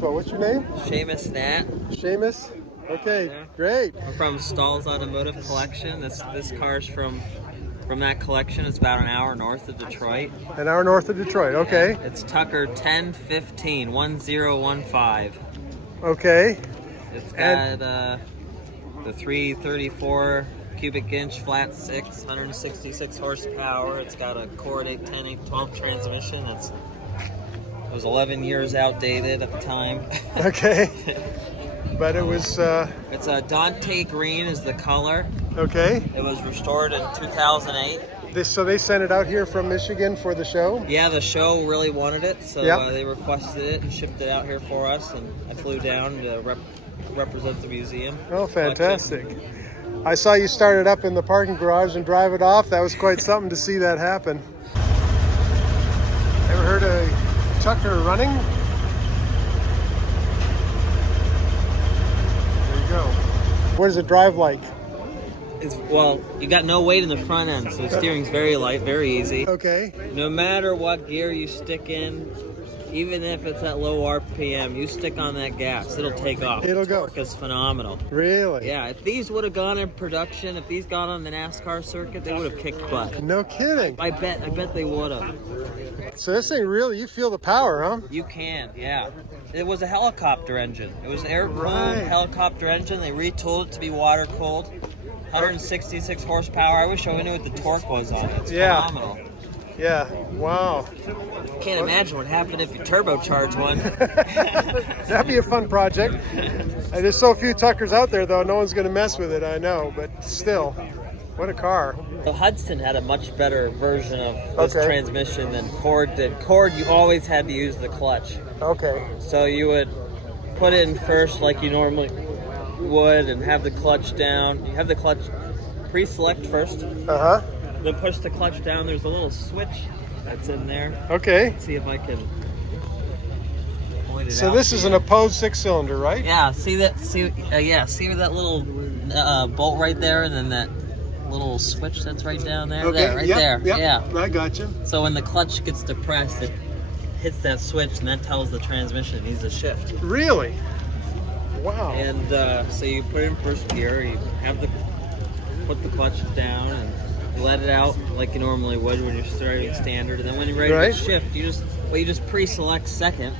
So what's your name? Seamus Nat. Seamus? Okay, Yeah. great. I'm from Stahl's Automotive Collection. This car's from that collection. It's about an hour north of Detroit. An hour north of Detroit, okay. Yeah. It's Tucker 1015, 1015. Okay. It's got the 334 cubic inch flat 6, 166 horsepower. It's got a Cord 810, 812 transmission. It was 11 years outdated at the time. Okay. But it was... It's a Dante green is the color. Okay. It was restored in 2008. So they sent it out here from Michigan for the show? Yeah, the show really wanted it, so Yep. they requested it and shipped it out here for us, and I flew down to represent the museum. Oh, fantastic. I saw you start it up in the parking garage and drive it off. That was quite something to see that happen. Ever heard of Tucker running? There you go. What does it drive like? Well, you got no weight in the front end, so the steering's very light, very easy. Okay. No matter what gear you stick in, even if it's at low RPM, you stick on that gas, it'll take off. It'll go. The torque is phenomenal. Really? Yeah, if these would have gone in production, if these got on the NASCAR circuit, they would have kicked butt. No kidding. I bet they would have. So this thing really, you feel the power, huh? You can, yeah. It was a helicopter engine. It was an air-cooled Right. helicopter engine. They retooled it to be water-cooled. 166 horsepower. I wish I knew what the torque was on it. It's phenomenal. Yeah. Wow. Can't imagine what happened if you turbocharge one. That'd be a fun project. There's so few Tuckers out there, though. No one's going to mess with it, I know. But still, what a car. The Hudson had a much better version of this Okay. transmission than Cord did. Cord, you always had to use the clutch. Okay. So you would put it in first like you normally would and have the clutch down. You have the clutch pre-select first, Uh-huh. then push the clutch down. There's a little switch that's in there. Okay. Let's see if I can point it out. So this is an opposed six-cylinder, right? Yeah, see that? See that little bolt right there, and then that little switch that's right down there. Okay. There, right Yep, there. yep. Yeah. I got you. So when the clutch gets depressed, it hits that switch, and that tells the transmission it needs to shift. Really? Wow. And so you put it in first gear. You put the clutch down, and you let it out like you normally would when you're starting standard. And then when you're ready Right. to shift, you just pre-select second.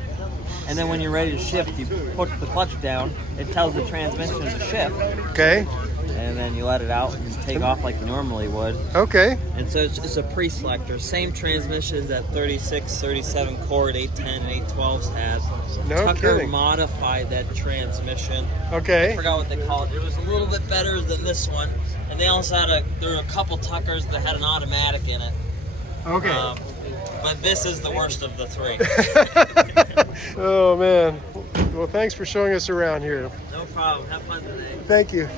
And then when you're ready to shift, you put the clutch down. It tells the transmission to shift. Okay. And then you let it out and take off like you normally would. Okay. And so it's a pre-selector. Same transmissions that 36, 37 Cord, 810, and 812s has. No Tucker kidding. modified that transmission. I Okay. forgot what they called it. It was a little bit better than this one. And they also had there were a couple Tuckers that had an automatic in it. Okay. But this is the worst of the three. Oh, man. Well, thanks for showing us around here. No problem. Have fun today. Thank you.